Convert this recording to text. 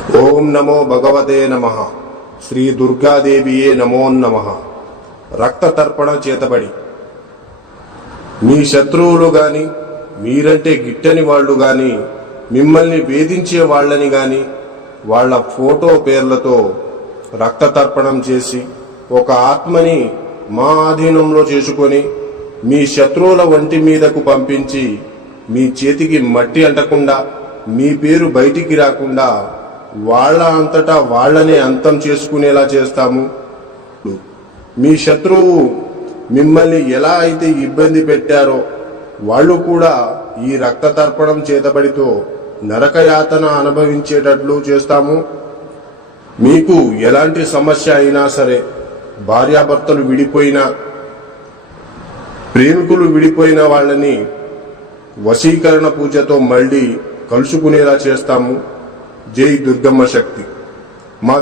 ఓం నమో భగవతే నమః. శ్రీ దుర్గాదేవియే నమో నమః. రక్త తర్పణ చేతబడి మీ శత్రువులు గాని, మీరంటే గిట్టని వాళ్ళు గాని, మిమ్మల్ని వేధించే వాళ్ళని గాని వాళ్ళ ఫోటో పేర్లతో రక్త తర్పణం చేసి ఒక ఆత్మని మా ఆధీనంలో చేసుకొని మీ శత్రువుల వంటి మీదకు పంపించి మీ చేతికి మట్టి అంటకుండా, మీ పేరు బయటికి రాకుండా వాళ్ళ అంతటా వాళ్ళనే అంతం చేసుకునేలా చేస్తాము. మీ శత్రువు మిమ్మల్ని ఎలా అయితే ఇబ్బంది పెట్టారో వాళ్ళు కూడా ఈ రక్త తర్పణం చేతబడితో నరకయాతన అనుభవించేటట్లు చేస్తాము. మీకు ఎలాంటి సమస్య అయినా సరే, భార్యాభర్తలు విడిపోయినా, ప్రేమికులు విడిపోయిన వాళ్ళని వశీకరణ పూజతో మళ్ళీ కలుసుకునేలా చేస్తాము. జై దుర్గమ్మ శక్తి. మా